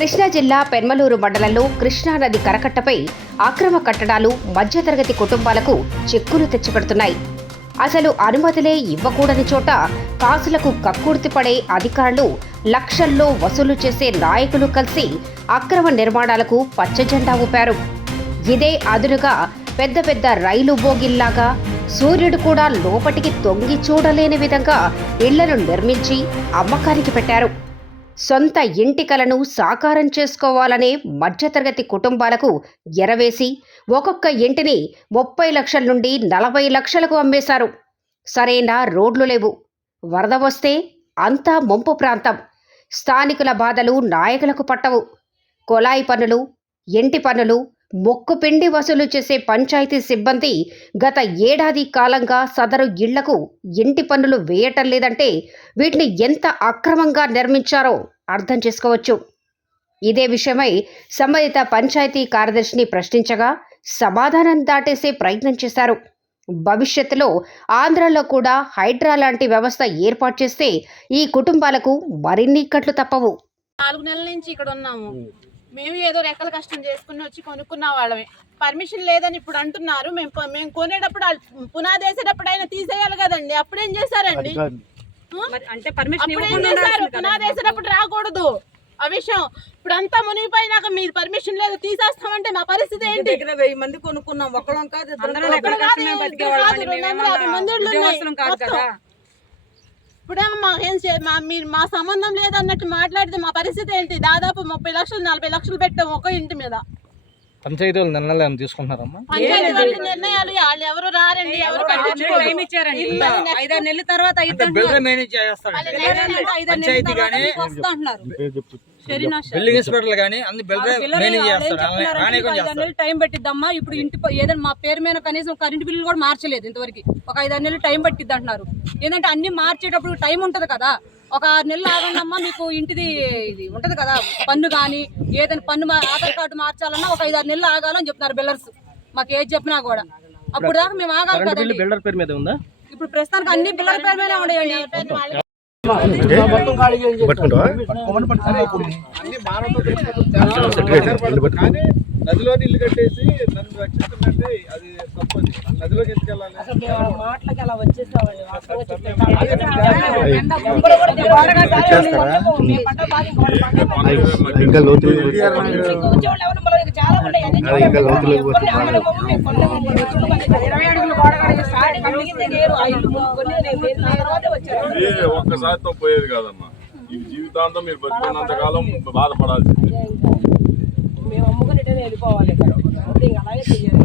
కృష్ణా జిల్లా పెన్మలూరు మండలంలో కృష్ణానది కరకట్టపై అక్రమ కట్టడాలు మధ్యతరగతి కుటుంబాలకు చిక్కులు తెచ్చిపెడుతున్నాయి. అసలు అనుమతులే ఇవ్వకూడని చోట కాసులకు కక్కుర్తిపడే అధికారులు లక్షల్లో వసూలు చేసే నాయకులు కలిసి అక్రమ నిర్మాణాలకు పచ్చజెండా ఊపారు. ఇదే అదునుగా పెద్ద పెద్ద రైలు బోగిల్లాగా సూర్యుడు కూడా లోపటికి తొంగి చూడలేని విధంగా ఇళ్లను నిర్మించి అమ్మకానికి పెట్టారు. సొంత ఇంటి కలను సాకారం చేసుకోవాలనే మధ్యతరగతి కుటుంబాలకు ఎరవేసి ఒక్కొక్క ఇంటిని 30 లక్షల నుండి 40 లక్షలకు అమ్మేశారు. సరైన రోడ్లు లేవు, వరద వస్తే అంతా ముంపు ప్రాంతం. స్థానికుల బాధలు నాయకులకు పట్టవు. కొలాయి పన్నులు, ఇంటి పన్నులు, మొక్కు పిండి వసూలు చేసే పంచాయతీ సిబ్బంది గత ఏడాది కాలంగా సదరు ఇళ్లకు ఇంటి పన్నులు వేయటం లేదంటే వీటిని ఎంత అక్రమంగా నిర్మించారో అర్థం చేసుకోవచ్చు. ఇదే విషయమై సంబంధిత పంచాయతీ కార్యదర్శిని ప్రశ్నించగా సమాధానం దాటేసే ప్రయత్నం చేశారు. భవిష్యత్తులో ఆంధ్రాలో కూడా హైడ్రా లాంటి వ్యవస్థ ఏర్పాటు చేస్తే ఈ కుటుంబాలకు మరిన్ని ఇక్కట్లు తప్పవు. 4 నెలల నుంచి ఇక్కడ ఉన్నాము. మేము ఏదో రెక్కల కష్టం చేసుకుని వచ్చి కొనుక్కున్న వాళ్ళమే. పర్మిషన్ లేదని ఇప్పుడు అంటున్నారు. మేము కొనేటప్పుడు పునాది వేసేటప్పుడు అయినా తీసేయాలి కదండి. అప్పుడేం చేశారండి? అంటే పునాది వేసేటప్పుడు రాకూడదు ఆ విషయం. ఇప్పుడు అంతా మునిగిపోయినాక మీరు పర్మిషన్ లేదు తీసేస్తామంటే మా పరిస్థితి ఏంటి? 1000 మంది కొనుక్కున్నాం. ఒకళ్ళం కాదు, 250 మంది ఇప్పుడేమో మీరు మా సంబంధం లేదన్నట్టు మాట్లాడితే మా పరిస్థితి ఏంటి? దాదాపు 30 లక్షలు 40 లక్షలు పెట్టాము ఒక ఇంటి మీద. పంచాయతీ వాళ్ళు నిర్ణయాలు తీసుకుంటున్నారమ్మా? పంచాయతీ వాళ్ళ నిర్ణయాలు వాళ్ళు ఎవరు రారండి, ఎవరు టైం ఇచ్చారండి. 5-6 నెలల తర్వాత బిల్డింగ్ ఇన్స్పెక్టర్లు కానీ అన్ని టైం పట్టిద్దమ్మా. ఇప్పుడు ఇంటి ఏదైనా మా పేరు మీద కనీసం కరెంట్ బిల్లు కూడా మార్చలేదు ఇంతవరకు. ఒక 5-6 నెలలు టైం పట్టిద్ది అంటున్నారు. ఏంటంటే అన్ని మార్చేటప్పుడు టైం ఉంటది కదా. ఒక 6 నెలలు ఆగండమ్మా, మీకు ఇంటిది ఇది ఉంటది కదా పన్ను కానీ ఏదైనా పన్ను ఆధార్ కార్డు మార్చాలన్నా ఒక 5-6 నెలలు ఆగాలని చెప్తున్నారు బిల్డర్స్. మాకు ఏది చెప్పినా కూడా అప్పుడు దాకా మేము ఆగాలి కదా. బిల్డర్ పేరు మీద ఉందా? ఇప్పుడు ప్రస్తుతానికి అన్ని బిల్డర్ పేరు మీద ఉండేయండి. నదిలో ఇల్లు కట్టేసి నన్ను రక్షిస్తుందంటే అది తప్పది. నదిలోకి ఎందుకెళ్ళాలి? మాటలకి అలా వచ్చేసామండి. ఒక్కసారితో పోయేది కాదమ్మా. ఈ జీవితాంతం మీరు బతుకున్నంత కాలం బాధపడాల్సింది. మేము అమ్ముకుని వెళ్ళిపోవాలి. అలాగే చెయ్యాలి.